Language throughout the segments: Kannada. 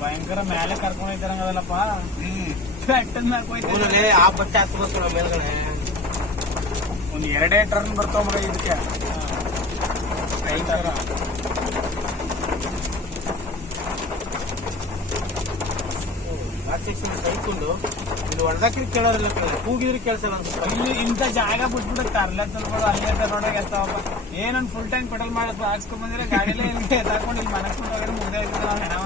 ಭಯಂಕರ ಮೇಲೆ ಕರ್ಕೊಂಡು ಹೋಯ್ತಾರಂಗದಲ್ಲಪ್ಪ. ಬೆಟ್ಟದ ಮೇಲೆ ಹೋಯ್ತಾರೆ. ಆ ಬಟ್ಟೆ ಹಾಕ್ಬೇಕು ಮೇಲ್ಗಡೆ. ಒಂದ್ 2 ಟರ್ನ್ ಬರ್ತಾವ ಮಗ ಇದಕ್ಕೆ. ಭಯಂಕರ ಸೈಕೊಂಡು ಇಲ್ಲಿ ಹೊಡೆದಾಕ್ರಿ ಕೇಳೋರಿಲ್ಲ, ಕೂಗಿದ್ರಿ ಕೇಳ್ಸಲ್ಲ ಅನ್ಸುತ್ತೆ. ಇಲ್ಲಿ ಇಂಥ ಜಾಗ ಬಿಟ್ಬಿಡುತ್ತೆ ಅಲ್ಲೇ ತಲ್ಬೋದು ಅಲ್ಲೇ ರೋಡಾಗ ಎಸ್ತಾವಪ್ಪ. ಏನೊಂದು ಫುಲ್ ಟ್ಯಾಂಕ್ ಪೆಟ್ರೋಲ್ ಮಾಡಕ್ ಹಾಕ್ಸ್ಕೊಂಡ್ ಬಂದ್ರೆ ಗಾಡಿಲೇ ಇಲ್ಲಿ ತಗೊಂಡು ಇಲ್ಲಿ ಮನಸ್ಕೊಂಡು ಹೋಗಿದ್ರೆ ಮುಗ್ದೇ ಇರ್ತದೆ ನಾವು ಹೆಣವ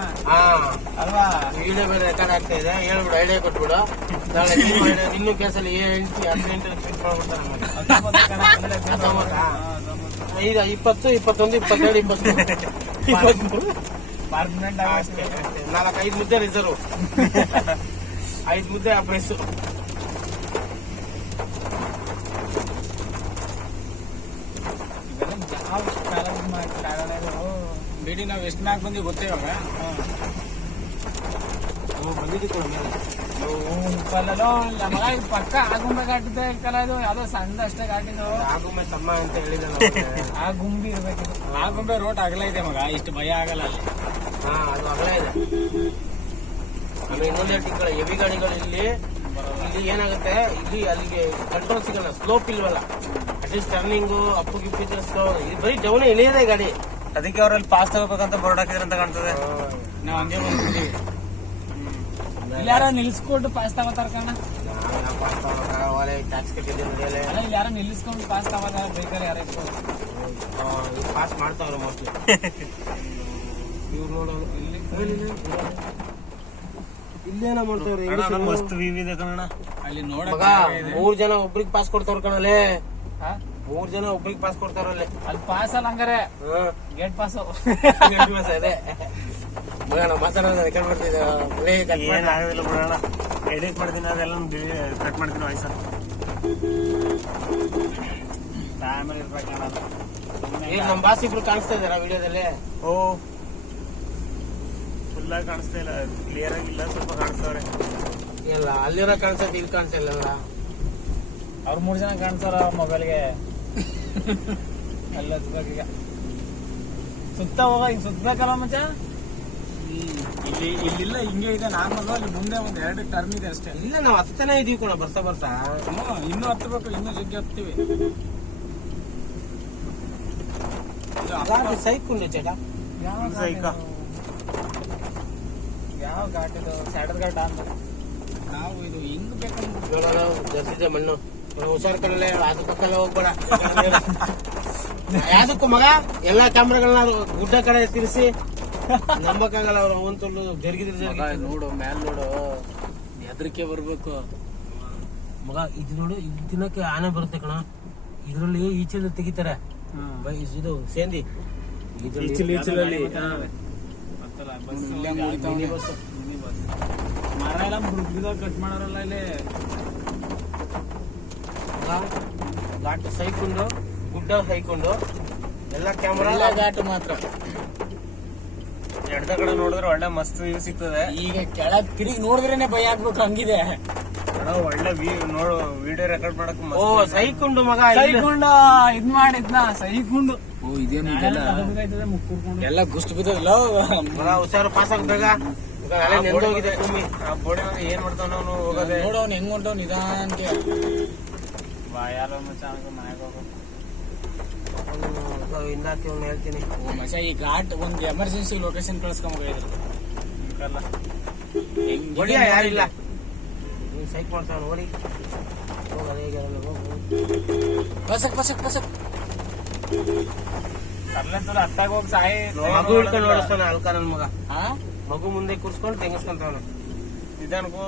ಅಲ್ವಾ. ವಿಡಿಯೋ ಬೇರೆ ರೆಕಾರ್ಡ್ ಆಗ್ತಾ ಇದೆ, ಹೇಳ್ಬಿಡು, ಐಡಿಯಾ ಕೊಟ್ಬಿಡು. ನಾಳೆ ಇನ್ನೂ ಕೆಲಸಲ್ಲಿ 18 ಫಿಟ್ ಮಾಡ್ಬಿಡ್ತಾರೆ. 20, 21, 22, 23 ಪರ್ಮನೆಂಟ್ 4-5 ಮುದ್ದೆ ರಿಸರ್ವ್. 5 ಮುದ್ದೆ ಆ ಪ್ರೈಸು. ಬಿಡಿ ನಾವ್ ಎಷ್ಟು ಮ್ಯಾಕ್ ಬಂದಿ ಗೊತ್ತೇ ಇವಾಗ. ಬಂದಿದ್ದು ಕೂಡ ಮೇಲೆ ಮಗ ಪಕ್ಕ ಆಗುಂಬೆ ಘಾಟದ ಕಲ ಇದು ಯಾವ್ದೋ ಸಣ್ಣ ಅಷ್ಟೇ ಘಾಟಿನ ಆಗುಂಬೆ ತಮ್ಮ ಅಂತ ಹೇಳಿದ. ಆ ಗುಂಬಿ ಇರ್ಬೇಕಿದು. ಆಗುಂಬೆ ರೋಡ್ ಅಗಲ ಇದೆ ಮಗ, ಇಷ್ಟು ಭಯ ಆಗಲ್ಲ ಅಲ್ಲಿ. ಅದು ಅಗಲ ಇದೆ. ಆಮೇಲೆ ಇನ್ನೊಂದೇ ಟಿಕ್ಗಳ ಹೆವಿ ಗಾಡಿಗಳು ಇಲ್ಲಿ ಏನಾಗುತ್ತೆ, ಇಲ್ಲಿ ಅಲ್ಲಿಗೆ ಕಂಟ್ರೋಲ್ ಸಿಗಲ್ಲ, ಸ್ಲೋಪ್ ಇಲ್ವಲ್ಲ. ಅಟ್ಲೀಸ್ಟ್ ಟರ್ನಿಂಗು ಅಪ್ಪು ಗಿಪ್ಪು ಇದ್ರೆ ಸ್ಲೋ, ಇದು ಬರೀ ಡೌನ್ ಇಳಿಯದೇ ಗಾಡಿ. ಅದಕ್ಕೆ ಅವ್ರಲ್ಲಿ ಪಾಸ್ ತಗೋಬೇಕಂತ ಬೋರ್ಡ್ ಹಾಕಿದ್ರೆ ಅಂತ ಕಾಣ್ತದೆ. ನಾವ್ ಹಂಗೆ ಬಂದ್ಬಿಟ್ಟಿವಿ. ಇಲ್ಲಿ ಯಾರ ನಿಲ್ಸ್ಕೊಂಡು ಪಾಸ್ ತಗೋತಾರ ಕಣ. ಟ್ಯಾಕ್ಸ್ ಕಟ್ಟಿದ್ದೇನೆ ಇಲ್ಲಿ ಯಾರ ನಿಲ್ಲಿಸ್ಕೊಂಡು ಪಾಸ್ ತಗೋತಾರ, ಬೇಕಾದ್ರೆ ಯಾರ ಪಾಸ್ ಮಾಡ್ತಾವ್ರೆ ಮೋಸ್ಟ್ಲಿ. ಇವ್ರು ನೋಡೋದು ಇಲ್ಲೇನ ಮಾಡ್ತಾವ್ರೆ. ಮಸ್ತ್ ವ್ಯೂ ಇದೆ ಕಣ ಅಲ್ಲಿ ನೋಡಕ. 3 ಜನ ಒಬ್ರಿಗೆ ಪಾಸ್ ಕೊಡ್ತಾವ್ರ ಕಣಲ್ಲಿ. 3 ಜನ ಒಬ್ರಿಗೆ ಪಾಸ್ ಕೊಡ್ತಾರಲ್ಲಿ. ಅಲ್ಲಿ ಪಾಸ್ ಅಲ್ಲ ಹಂಗಾರೆ ಗೇಟ್ ಪಾಸ್. ಅದೇ ಮಗ ಮಾತಾಡೋದು ರೆಕಾರ್ಡ್ ಮಾಡ್ತಿದ್ದೆ. ಏನಾಗೋದಿಲ್ಲ ಬಿಡೋಣ, ಎಡಿಟ್ ಮಾಡ್ತೀನಿ ಅದೆಲ್ಲ ಕಟ್ ಮಾಡ್ತೀನಿ ವಾಯ್ಸ. ಆಮೇಲೆ ಇರ್ಬೇಕಣ್ಣ. ಈಗ ನಮ್ಮ ಬಾಸ್ ಇಬ್ರು ಕಾಣಿಸ್ತಾ ಇದಾರ ವಿಡಿಯೋದಲ್ಲಿ. ಓ ಫುಲ್ ಆಗಿ ಕಾಣಿಸ್ತಾ ಇಲ್ಲ, ಕ್ಲಿಯರ್ ಆಗಿಲ್ಲ, ಸ್ವಲ್ಪ ಕಾಣಿಸ್ತವ್ರೆ. ಇಲ್ಲ ಅಲ್ಲಿರೋ ಕಾಣಿಸ್ತೈತೆ, ಇಲ್ಲಿ ಕಾಣಿಸ್ತಾ ಇಲ್ಲ. ಅವ್ರು 3 ಜನ ಕಾಣಿಸ್ತಾರ ಮೊಬೈಲ್ಗೆ. ಎಲ್ಲ ಹತ್ಬೇಕೀಗ, ಸುತ್ತ ಹೋಗ ಹಿಂಗ್ ಸುತ್ತಬೇಕಲ್ಲ ಮಚ್ಚ. ಇಲ್ಲಿಲ್ಲ, ಹಿಂಗೆ ಇದೆ ನಾರ್ಮಲ್. ಅಲ್ಲಿ ಮುಂದೆ 1-2 ಟರ್ನ್ ಇದೆ ಅಷ್ಟೇ. ಇಲ್ಲ ನಾವು ಹತ್ತನೇ ಇದೀವಿ ಕಣ, ಬರ್ತಾ ಬರ್ತಾ ಇನ್ನೂ ಹತ್ತಬೇಕು, ಇನ್ನೂ ಜಗ್ಗಿ ಹತ್ತೀವಿ. ಸೈಕುಂಡು ಚಟ ಯಾವ ಘಾಟ್ ಇದು? ಸ್ಯಾಡಲ್ ಘಾಟ್ ಅಂತ ನಾವು ಇದು ಹಿಂಗ್ ಬೇಕಂದ್ರೆ ಜರ್ಸಿದೆ ಮಣ್ಣು. ಹುಷಾರ್ ಕಲ್ಲೇ ಅದು ಪಕ್ಕಲ್ಲ ಹೋಗ್ಬೇಡ. ಯಾವ್ದಕ್ಕೂ ಮಗ ಎಲ್ಲಾ ಕ್ಯಾಮ್ರಾಗಳನ್ನ ಗುಡ್ಡ ಕಡೆ ತಿರ್ಸಿ ನಂಬಕ್ಕಾಗಲ್ಲ. ಅವ್ರು ಅವಂತೂ ಜರುಗಿದ್ರೆ ನೋಡು, ಮ್ಯಾಲ್ ನೋಡು, ಹೆದರಿಕೆ ಬರ್ಬೇಕು ಮಗ. ಇದು ನೋಡು, ಇದು ದಿನಕ್ಕೆ ಆನೆ ಬರುತ್ತೆ ಕಣ. ಇದ್ರಲ್ಲಿ ಈಚಲು ತೆಗಿತಾರೆ, ಇದು ಸೇಂದಿ ಮರ ಎಲ್ಲ ಮುರಿದಾಗ ಕಟ್ ಮಾಡೋರಲ್ಲ ಇಲ್ಲಿ. ಘಾಟ್ ಸೈಕೊಂಡು, ಗುಡ್ಡ ಸೈಕೊಂಡು ಎಲ್ಲ ಕ್ಯಾಮ್ರಾ ಘಾಟ್ ಮಾತ್ರ. ಎಡ್ದ ಕಡೆ ನೋಡಿದ್ರೆ ಒಳ್ಳೆ ಮಸ್ತ್ ವ್ಯೂ ಸಿಗ್ತದೆ. ಈಗ ಕೆಳಗ್ ತಿರುಗಿ ನೋಡಿದ್ರೇನೆ ಭಯ ಆಗ್ಬೇಕು, ಹಂಗಿದೆ. ಒಳ್ಳೆ ವ್ಯೂ ನೋಡು, ವಿಡಿಯೋ ರೆಕಾರ್ಡ್ ಮಾಡಕ್. ಓ ಸೈಕೊಂಡು ಮಗ, ಸೈಕೊಂಡು ಇದ್ ಮಾಡಿದ್ನ ಸೈಕೊಂಡು. ಓ ಇದೇನು ಎಲ್ಲ ಗುಸ್ಟ್ ಬಿದ್ದಲ್ಲ ಮಗ. ಹುಷಾರು, ಪಾಸ್ ಆಗ್ಬೇಕ. ನೆಂದೋಗಿದೆ ಭೂಮಿ. ಆ ಬೋಡಿ ಏನ್ ಮಾಡ್ತಾವ ನಾವು ಹೋಗೋದೆ. ನೋಡವ್ನು ಹೆಂಗ್ ಹೊಂಟವ್ ನಿಧಾನಕ್ಕೆ. ಯಾರ ಮನೆಗೆ ಹೋಗ್ಬೇಕು ಹೇಳ್ತೀನಿ. ಓ ಮಚ, ಈ ಘಾಟ್ ಒಂದ್ ಎಮರ್ಜೆನ್ಸಿ ಲೊಕೇಶನ್ ಕಳ್ಸ್ಕೊಂಬೋಗಿದ್ರು. ಯಾರಿಲ್ಲ, ಸೈಕ್ ಮಾಡ್ತಾವ ನೋಡಿ. ಬಸಕ್ ಬಸಕ್ ಬಸಕ್ ಕರ್ಲಂತೂ ಹತ್ತಾಗ ಹೋಗಿ ಸಾಯಿ. ಮಗು ಹಿಡ್ಕೊಂಡು ನೋಡಿಸ್ತಾನ ಅಲ್ಕ ನನ್ ಮಗ. ಮಗು ಮುಂದೆ ಕೂರ್ಸ್ಕೊಂಡು ತೆಗಿಸ್ಕೊಂತಾವನು. ನಿಧಾನಕ್ಕೂ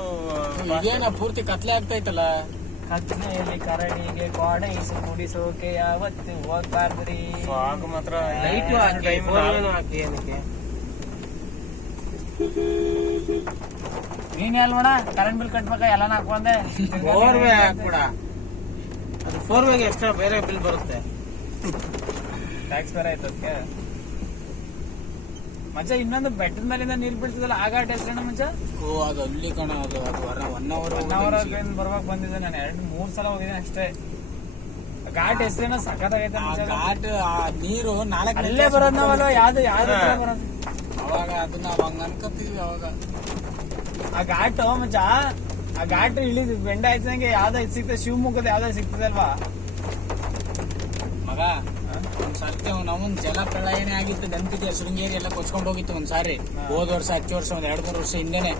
ಇದೇನ ಪೂರ್ತಿ ಕತ್ಲೆ ಆಗ್ತೈತಲ್ಲ. ಕತ್ಲೆಯಲ್ಲಿ ಕರಡಿಗೆ ಕೋಡೈಸು ಕುಡಿಸೋಕೆ ಯಾವತ್ತು ಹೋಗ್ಬಾರ್ದ್ರಿ. ಆಗ ಮಾತ್ರ ಲೈಟು ಹಾಕಿ ಏನಕ್ಕೆ ನೀನ್ ಹೇಳ್ಬೋಣ, ಕರೆಂಟ್ ಬಿಲ್ ಕಟ್ಬೇಕ ಎಲ್ಲ ಹಾಕೊಂಡೆ. 4ವೇ ಹಾಕ್ಬಿಡ, ಅದು 4ವೇಗೆ ಎಕ್ಸ್ಟ್ರಾ ಬೇರೆ ಬಿಲ್ ಬರುತ್ತೆ. ಟ್ಯಾಕ್ಸ್ ಬೇರೆ ಆಯ್ತು ಅದಕ್ಕೆ ಮಚ್ಚ. ಇನ್ನೊಂದು ಬೆಟ್ಟದ ಮೇಲಿಂದ ನೀರ್ ಬೀಳ್ತದಲ್ಲ, ಆ ಘಾಟ್ ಹೆಸರೇನ ಮಚ್ಚ? ಓ ಅದು ಅಲ್ಲಿ ಕಣ, ಅದು 1 ಅವರ್ ಬರ್ಬೇಕು ಬಂದಿದ್ದೆ ನಾನು. 2-3 ಸಲ ಹೋಗಿದ್ದೇನೆ ಅಷ್ಟೇ. ಘಾಟ್ ಹೆಸರೇನೋ ಸಖತ್ತಾಗೈತೆ ಮಚ್ಚ. ಘಾಟ್ ಆ ನೀರು 4 ಅಲ್ಲೇ ಬರೋದ್ ನಾವಲ್ಲ, ಯಾವ್ದು ಬರೋದು ಅವಾಗ ಅದನ್ನ ನಾವ್ ಹಂಗ ಅನ್ಕೋತೀವಿ. ಅವಾಗ ಆ ಘಾಟ್ ಮಚ್ಚ, ಆ ಘಾಟ್ ಇಳಿದ್ ಬೆಂಡ ಆಯ್ತಂಗೆ ಯಾವ್ದೋ ಇದು ಸಿಗ್ತದೆ, ಶಿವಮೊಗ್ಗದ ಯಾವ್ದೋ ಸಿಗ್ತದೆ ಅಲ್ವಾ ಮಗ. ಒಂದ್ಸರ್ತಿ ನಮ್ಮನ್ ಜಲ ಪ್ರಳಯನೇ ಆಗಿತ್ತು, ನೆನಪಿದೆ. ಶೃಂಗೇರಿ ಎಲ್ಲ ಕೊಚ್ಕೊಂಡ್ ಹೋಗಿತ್ತು ಒಂದ್ಸಾರಿ. ಹೋದ್ ವರ್ಷ, ಹಚ್ಚ ವರ್ಷ, ಒಂದ್ 2-3 ವರ್ಷ ಹಿಂದೆನೆ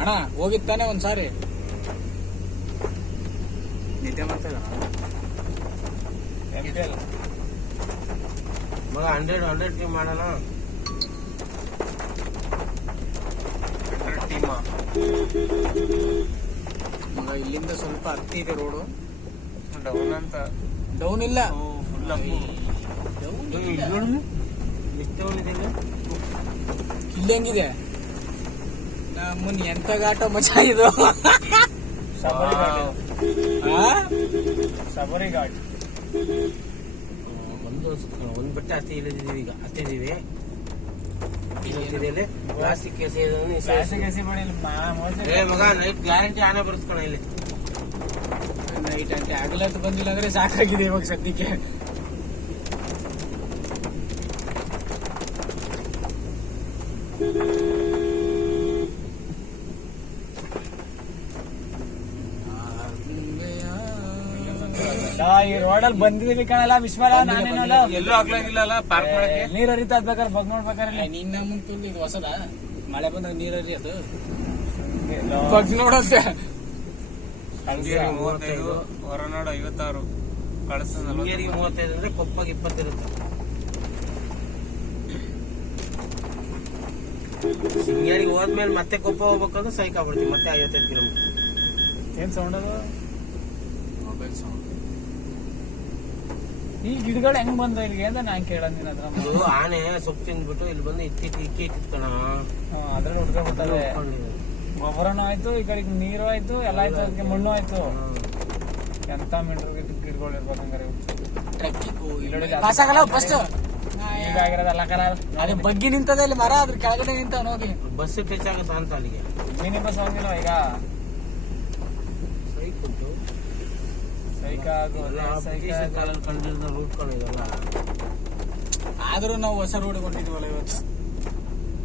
ಅಣ್ಣ ಹೋಗಿತ್ತಾನೆ ಒಂದ್ಸಾರಿ. ನಿದ್ದೆ ಮಾಡ್ತಾ ಮಗ 100 ಟೀಮ್ ಮಾಡೋಣ. 100 ಟೀಮ್ ಮಗ. ಇಲ್ಲಿಂದ ಸ್ವಲ್ಪ ಹತ್ತಿ ಇದೆ ರೋಡು. ಡೌನ್ ಅಂತ ಡೌನ್ ಇಲ್ಲ, ಫುಲ್ ಇಲ್ಲಿ ಹೆಂಗಿದೆ ನಮ್ಮನ್ ಎಂತ ಘಾಟ ಮಚ್ಚ ಇದು. ಶಬರಿ ಘಾಟ್, ಆ? ಶಬರಿ ಘಾಟ್. ಒಂದ್ ಬಟ್ಟೆ ಹತ್ತಿದೀವಿ, ಈಗ ಹತ್ತಿದೀವಿ. ಪ್ಲಾಸ್ಟಿಕ್ ಪ್ಲಾಸ್ಟಿಕ್ ಎಸಿ ಬಿಡಿ ಮಗ. ನೈಟ್ ಗ್ಯಾರಂಟಿ ಆನೆ ಬರ್ಸ್ಕೊಳ ಇಲ್ಲಿ. ನೈಟ್ ಅಂತ ಆಗಲತ್ತು ಬಂದಿಲ್ಲ ಅಂದ್ರೆ ಸಾಕಾಗಿದೆ ಇವಾಗ ಸದ್ಯಕ್ಕೆ. ಈ ರೋಡಲ್ಲಿ ಬಂದಿದೀವಿ ಕಣಲ್ಲ ವಿಶ್ವರ. ನಾನೇನಲ್ಲ ಎಲ್ಲೂ ಆಗ್ಲಂಗಿಲ್ಲ ಪಾರ್ಕ್ ಮಾಡಕ್ಕೆ. ನೀರ್ ಹರಿತಾ ಬೇಕಾದ್ರೆ ಬಗ್ ನೋಡ್ಬೇಕಾರೆ ನಿನ್ನ ಮುಂದೆ ಇದು ಹೊಸದ ಮಳೆ ಬಂದಾಗ ನೀರಲ್ಲಿ ಅದು ಬಗ್ ನೋಡೋದೆ. ಹೊರನಾಡು 56, ಕಳಸ 35 ಅಂದ್ರೆ ಕೊಪ್ಪಗೆ 20 ಇರುತ್ತೆ. ಶೃಂಗೇರಿಗೆ ಹೋದ್ಮೇಲೆ ಮತ್ತೆ ಕೊಪ್ಪ ಹೋಗ್ಬೇಕಂದ್ರೆ ಸೈಕ್ ಆಗ್ಬಿಡ್ತೀವಿ. ಮತ್ತೆ 55 ಕಿಲೋಮೀಟರ್. ಏನ್ ಸೌಂಡ್ ಅದು? Mobile sound. ಈ ಗಿಡಗಳು ಹೆಂಗ್ ಬಂದ ಇಲ್ಲಿಗೆ ಅಂತ ನಾನ್ ಕೇಳೋದ್ ನಿನ್ನ ಹತ್ರ. ಇದು ಆನೆ ಸೊಪ್ಪು ತಿಂದ್ಬಿಟ್ಟು ಇಲ್ಲಿ ಬಂದು ಇಕ್ಕಿ ಇಟ್ಕಣ. ಅದ್ರಲ್ಲಿ ಹುಡ್ಕೊಂಡ್ಬಿಟ್ಟವೆ. ಗೊಬ್ಬರನೂ ಆಯ್ತು, ಈ ಕಡೆ ನೀರು ಆಯ್ತು, ಎಲ್ಲ ಆಯ್ತು, ಅದಕ್ಕೆ ಮಣ್ಣು ಆಯ್ತು. ಎಂತ ಮಿಂಡ್ರು ಗಿಡಗಳು ಇರ್ಬೇಕು ಹಂಗಾರೆ. ಫಸ್ಟ್ ಈಗ ಆಗಿರೋದಲ್ಲ ಕರ. ಅದೇ ಬಗ್ಗಿ ನಿಂತದ ಇಲ್ಲಿ ಮರ, ಅದ್ರ ಕೆಳಗಡೆ ನಿಂತ ಹೋಗಿ ಬಸ್ ಟಚ್ ಆಗುತ್ತೆ ಅಂತ ಅಲ್ಲಿಗೆ. ಮಿನಿ ಬಸ್ ಹೋಗಿಲ್ಲ ಈಗ. ಸೈಕ್ ಉಂಟು, ಕಾಲಲ್ಲಿ ಕಂಡಿದ್ದ ರೂಟ್ಗಳು ಇದೆಲ್ಲ. ಆದ್ರೂ ನಾವು ಹೊಸ ರೋಡ್ ಕೊಟ್ಟಿದ್ವಲ್ಲ ಇವತ್ತು.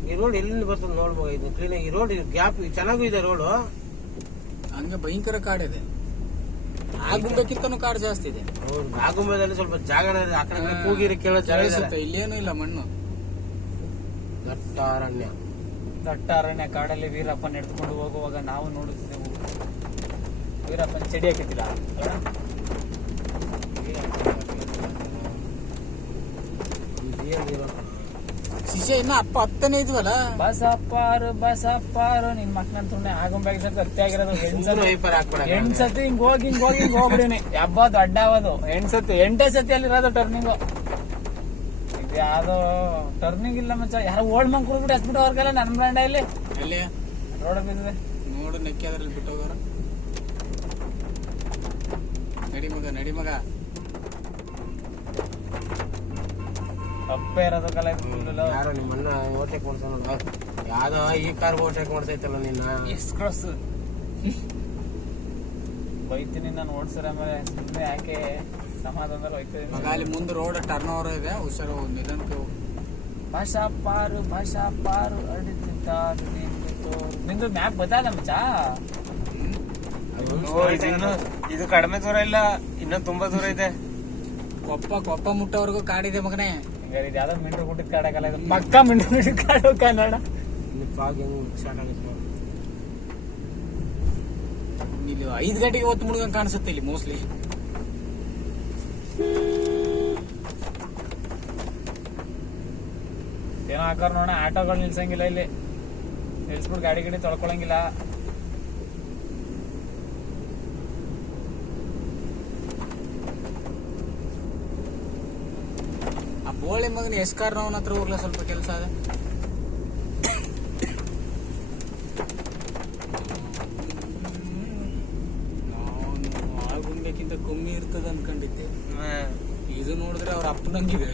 ಈ ರೋಡ್ ಎಲ್ಲಿಂದ ಬರ್ತದೆ ನೋಡ್ಬೋದು. ಇದು ಕ್ಲೀನ್ ಆಗಿ ಈ ರೋಡ್ ಗ್ಯಾಪ್ ಚೆನ್ನಾಗೂ ಇದೆ ರೋಡು. ಹಂಗೆ ಭಯಂಕರ ಕಾಡಿದೆ. ಆಗುಂಬೆಕ್ಕಿಂತನೂ ಕಾಡು ಜಾಸ್ತಿ ಇದೆ. ಹೌದು, ಆಗುಂಬೆದಲ್ಲಿ ಸ್ವಲ್ಪ ಜಾಗನ ಇದೆ. ಆ ಕಡೆ ಕೂಗಿರಿ ಕೇಳೋ ಜಾಗ ಇದೆ. ಇಲ್ಲೇನು ಇಲ್ಲ, ಮಣ್ಣು ದಟ್ಟ ಅರಣ್ಯ. ದಟ್ಟ ಅರಣ್ಯ ಕಾಡಲ್ಲಿ ವೀರಪ್ಪನ ಎಡ್ದುಕೊಂಡು ಹೋಗುವಾಗ ನಾವು ನೋಡುತ್ತಿದ್ದೆವು. ವೀರಪ್ಪನ ಚಡಿ ಹಾಕಿದ್ದಿಲ್ಲ ಶಿಷ್ಯ ಇನ್ನ ಹತ್ತನೇ ಇದ್ವಲ್ಲ. ಬಸಪ್ಪಾರು ನಿನ್ ಮಕ್ಕಳಂತ ಆಗುಂಬಾಗ ಸತಿ ಹತ್ತಿ ಆಗಿರೋದು. ಹೆಣ್ಸತಿ ಹಿಂಗ್ ಹೋಗಿ ಹೋಗ್ಬಿಡಿನಿ. ಹಬ್ಬ ದೊಡ್ಡ ಆಗೋದು ಹೆಣ್ಸತಿ. 8 ಸತಿ ಅಲ್ಲಿರೋದು ಟರ್ನಿಂಗು. ಇದು ಯಾವ್ದೋ ಟರ್ನಿಂಗ್ ಇಲ್ಲ ಮಚ್ಚ. ಯಾರೋ ಓಲ್ಡ್ ಮಂಕ್ ಕುಡ್ಬಿಟ್ಟು ಹತ್ಬಿಟ್ಟು ಅವ್ರಿಗೆಲ್ಲ ನನ್ ಬ್ರ್ಯಾಂಡ ಇಲ್ಲಿ ಎಲ್ಲಿ ರೋಡ್ ಬಿದ್ದಿದೆ ನೋಡು. ನೆಕ್ಕಿ ಅದ್ರಲ್ಲಿ ಬಿಟ್ಟೋಗಾರ. ನಡಿ ಮಗ. ತಪ್ಪೇ ಇರೋದು ಕಲ. ಯಾರೋ ನಿಮ್ಮನ್ನ ಓಟೆಕ್ ಮಾಡ್ತಾನಲ್ಲ, ಯಾವ್ದೋ ಈ ಕಾರ್ ಓಟೆಕ್ ಮಾಡ್ತೈತಲ್ಲ ನಿನ್ನ. ಎಷ್ಟು ಕ್ರಾಸ್ ಬೈತೀನಿ ನಾನು ಓಡ್ಸರ. ಆಮೇಲೆ ಸುಮ್ಮನೆ ಯಾಕೆ ಸಮಾಧಾನದಲ್ಲಿ ಹೋಯ್ತೀನಿ ಮಗ. ಅಲ್ಲಿ ಮುಂದೆ ರೋಡ್ ಟರ್ನ್ ಓವರ್ ಇದೆ, ಹುಷಾರು ನಿಧಾನಕ್ಕೆ ಹೋಗು. ಭಾಷಾ ಪಾರು ಅಡಿತಿದ್ದ ನಿಂದು ಮ್ಯಾಪ್ ಬತ್ತಾದ ಮಚ್ಚ. ಇದು ಕಡಿಮೆ ದೂರ ಇಲ್ಲ, ಇನ್ನೂ ತುಂಬಾ ದೂರ ಇದೆ. ಕೊಪ್ಪ ಮುಟ್ಟೋವರೆಗೂ ಕಾಡಿದೆ ಮಗನೇ. ಇದು ಯಾವ್ದೋ ಮಿಂಡ್ರು ಗುಟ್ಟಿದ ಕಾಡಾಗಲ್ಲ, ಇದು ಪಕ್ಕ ಮಿಂಡ್ರು ಗುಟ್ಟಿದ ಕಾಡು ಕನ್ನಡ. ಇಲ್ಲಿ 5 ಗಂಟೆಗೆ ಹೊತ್ತು ಮುಳುಗಂಗ್ ಕಾಣಿಸುತ್ತೆ ಇಲ್ಲಿ ಮೋಸ್ಟ್ಲಿ. ಏನೋ ಹಾಕಾರ ನೋಡ. ಆಟೋಗಳು ನಿಲ್ಸಂಗಿಲ್ಲ ಇಲ್ಲಿ, ನಿಲ್ಸ್ಬಿಟ್ಟು ಗಾಡಿ ತೊಳ್ಕೊಳಂಗಿಲ್ಲ. ಆ ಬೋಳಿ ಮಗನ ಎಸ್ಕಾರ್ ಅವನ ಹತ್ರ ಹೋಗ್ಲಾ ಸ್ವಲ್ಪ ಕೆಲಸ ಅದ. ಆಗುಂಬೆಕ್ಕಿಂತ ಕಮ್ಮಿ ಇರ್ತದ ಅನ್ಕೊಂಡಿದ್ದೆ. ಇದು ನೋಡಿದ್ರೆ ಅವ್ರ ಅಪ್ಪನಂಗಿದೆ.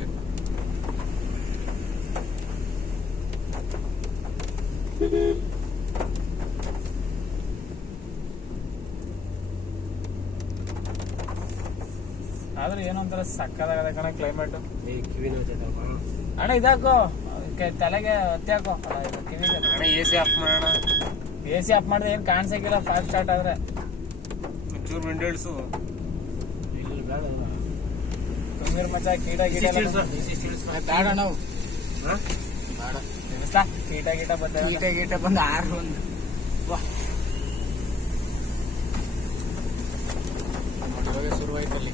ಆದ್ರೆ ಏನೋ ಒಂಥರ ಸಕ್ಕದಾಗದ ಕಣ ಕ್ಲೈಮೇಟ್. ಕಿವಿ ನೋಯ್ತೈತಪ್ಪ ಅಣ್ಣ ಇದಾಕೋ ತಲೆಗೆ ಒತ್ತಿ ಹಾಕೋ ಇದು ಕಿವಿಗೆ. ಅಣ್ಣ AC ಆಫ್ ಮಾಡೋಣ. AC ಆಫ್ ಮಾಡಿದ್ರೆ ಏನ್ ಕಾಣಿಸಕ್ಕಿಲ್ಲ ಫಾಸ್ಟ್ ಸ್ಟಾರ್ಟ್ ಆದ್ರೆ. ಒಂಚೂರು ವಿಂಡೋಲ್ಸು ಇಲ್ಲಿ ಬೇಡ ತುಂಬಿರ್ ಮಚ್ಚ ಕೀಟ ಗೀಟ ಬೇಡ ನಾವು ಬೇಡ ನಿಲ್ಲಿಸ್ಲಾ ಕೀಟ ಗೀಟ ಬಂದ ಗೀಟ ಬಂದು 6 ಒಂದು ಇವಾಗ ಶುರುವಾಯ್ತಲ್ಲಿ.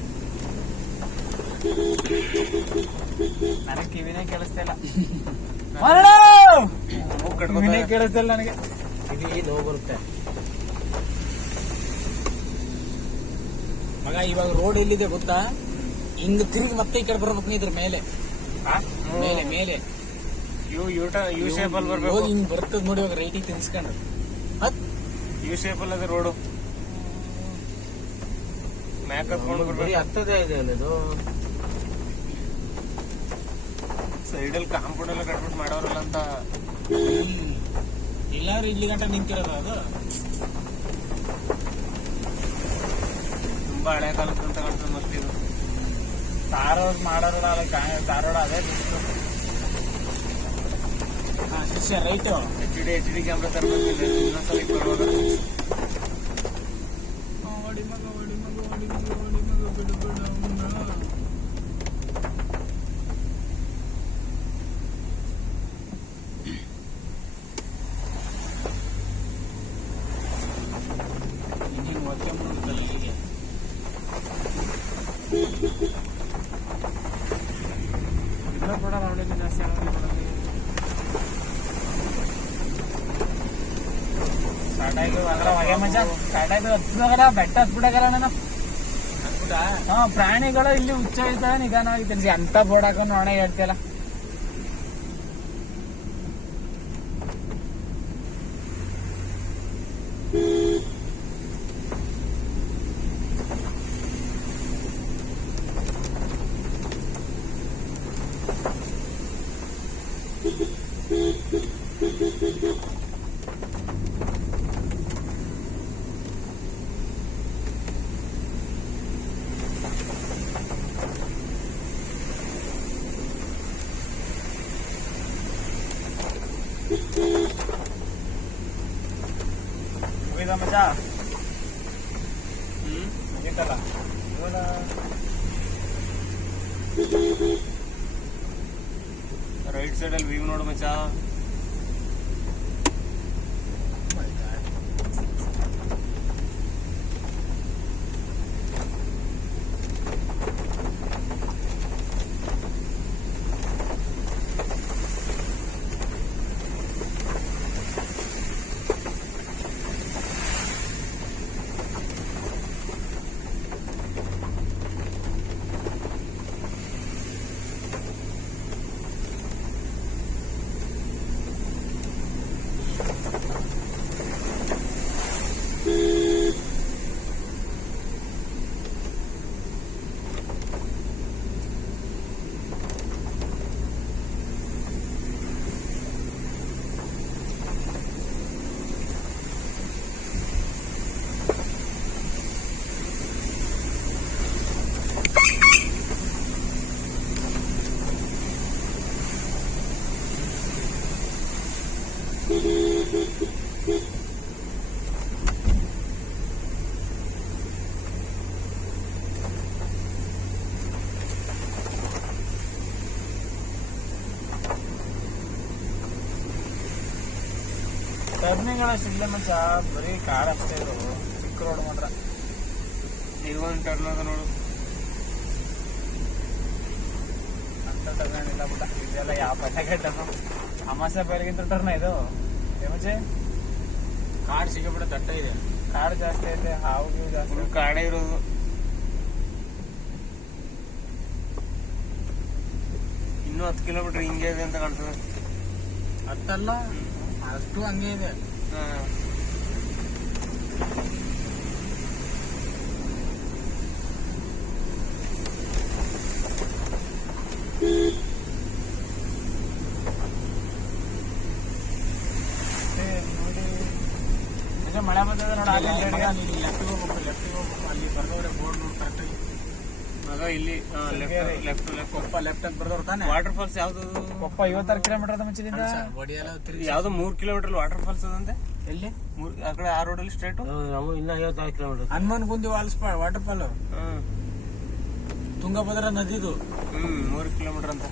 ನನಗೆ ಕಿವಿನೇ ಕೇಳಿಸ್ತಾ ಇಲ್ಲ. ಕಿವಿನೇ ಕೇಳಿಸ್ತಾ ಇಲ್ಲ ನನಗೆ. ಕಿವಿ ನೋವು ಬರುತ್ತೆ ಮಗ. ಇವಾಗ ರೋಡ್ ಎಲ್ಲಿದೆ ಗೊತ್ತಾ? ಹಿಂಗ್ ತಿರುಗಿ ಮತ್ತೆ ಈ ಕಡೆ ಬರ್ಬೇಕು ನೀ ಇದ್ರ ಮೇಲೆ ಮೇಲೆ ಮೇಲೆ ಯು ಶೇಪ್ ಅಲ್ಲಿ ಬರ್ಬೇಕು. ಹೋಗಿ ಹಿಂಗ್ ಬರ್ತದ ನೋಡಿ. ಇವಾಗ ರೈಟಿಗೆ ತಿನ್ಸ್ಕೊಂಡು ಯು ಶೇಪ್ ಅಲ್ಲಿ ಅದ ರೋಡು. ಮ್ಯಾಕ್ ಹತ್ಕೊಂಡು ಬರ್ಬೇಕು. ಹತ್ತದೇ ಇದೆ ಅಲ್ಲ ಇದು. ಸೈಡಲ್ಲಿ ಕಾಂಪೌಂಡ್ ಎಲ್ಲ ಕಟ್ಬಿಟ್ಟು ಮಾಡೋರಲ್ಲ ಅಂತ. ಇಲ್ಲಾದ್ರೆ ಇಲ್ಲಿ ಗಂಟ ನಿಂತಿರೋದು ಅದು. ತುಂಬಾ ಹಳೆ ಕಾಲದ ಅಂತ ಕಾಣ್ತದೆ ಮತ್ತೆ ಇದು. ಧಾರವಾಡ ಮಾಡೋರಲ್ಲ ಧಾರವಾಡ ಅದೇ ಶಿಷ್ಯ ರೈಟು HD ಕ್ಯಾಮ್ರಾ ತರಬೇಕು. ಇನ್ನೊಂದ್ಸಲ ಬರುವಾಗ ಬೆಟ್ಟ ಹತ್ಬಿಡಕಲ್ಲ ನಾನು. ಪ್ರಾಣಿಗಳು ಇಲ್ಲಿ ಹುಚ್ಚ ಇದ್ದಾವೆ ನಿಧಾನವಾಗಿ ತಿಳಿಸಿ ಅಂತ ಬೋರ್ಡ್ ಹಾಕೊಂಡು ನೋಡ ಹೇಳ್ತಿಯಲ್ಲ. ಮಜಾ ಮುಗಿತಲ್ಲ ರೈಟ್ ಸೈಡ್ ಅಲ್ಲಿ ವ್ಯೂ ನೋಡು ಮಚ್ಚಾ. ಟರ್ನಿಂಗ್ಗಳ ಸಿಗ್ಲೆ ಮಚ್ಚ ಬರೀ ಕಾರ್ ಅಷ್ಟೇ ಇದು. ಚಿಕ್ಕ ರೋಡ್ ಮಾತ್ರ. ಇದೊಂದು ಟರ್ನ್ ಅದ ನೋಡು. ಅಂತ ಟರ್ನ್ ಇಲ್ಲ ಬಿಟ್ಟ. ಇದೆಲ್ಲ ಯಾವ ಪಟಾಕೆ ಟರ್ನು. ಅಮಾಸೆ ಬೇರೆಗಿಂತ ಟರ್ನ ಇದು ಮಚ್ಚೆ. ಕಾಡ್ ಸಿಗಬಿಡ ದಟ್ಟ ಇದೆ. ಕಾಡ್ ಜಾಸ್ತಿ ಐತೆ. ಹಾವು ಜಾಸ್ತಿ ಕಾಡೇ ಇರೋದು. ಇನ್ನೂ 10 ಕಿಲೋಮೀಟರ್ ಹಿಂಗೆ ಇದೆ ಅಂತ ಕಾಣ್ತದೆ. ಹತ್ತಲ್ಲ ಅಷ್ಟು ಹಂಗೆ ಇದೆ. ಮಳೆ ಬಂದ ನೋಡಿ ಲೆಫ್ಟಿಗೆ ಹೋಗ್ಬೇಕು ಅಲ್ಲಿ ಬರೋದ್ರೆ ಬೋರ್ಡ್ ನೋಡಿ ಕರೆಕ್ಟಾಗಿ. ಮಗ ಇಲ್ಲಿ ಲೆಫ್ಟ್ ಕೊಪ್ಪ ಲೆಫ್ಟ್ ಅಂತ ಬರ್ದವ್ರು ತಾನೆ. ವಾಟರ್ ಫಾಲ್ಸ್ ಯಾವ್ದು? ಕೊಪ್ಪ 56 ಕಿಲೋಮೀಟರ್ ಅದ ಮುಂಚಿನಿಂದ. ಒಡಿಯಲ್ಲ ತಿರುಗಿ ಯಾವ್ದು 3 ಕಿಲೋಮೀಟರ್ ವಾಟರ್ ಫಾಲ್ಸ್ ಅದಂತೆ. ಎಲ್ಲಿ ಆ ಕಡೆ ಆ ರೋಡಲ್ಲಿ ಸ್ಟ್ರೇಟ್. ನಾವು ಇನ್ನ 56 kilometre. Hanuman Gundi water fall Tungabhadra ನದಿದು. 3 ಕಿಲೋಮೀಟರ್ ಅಂತ.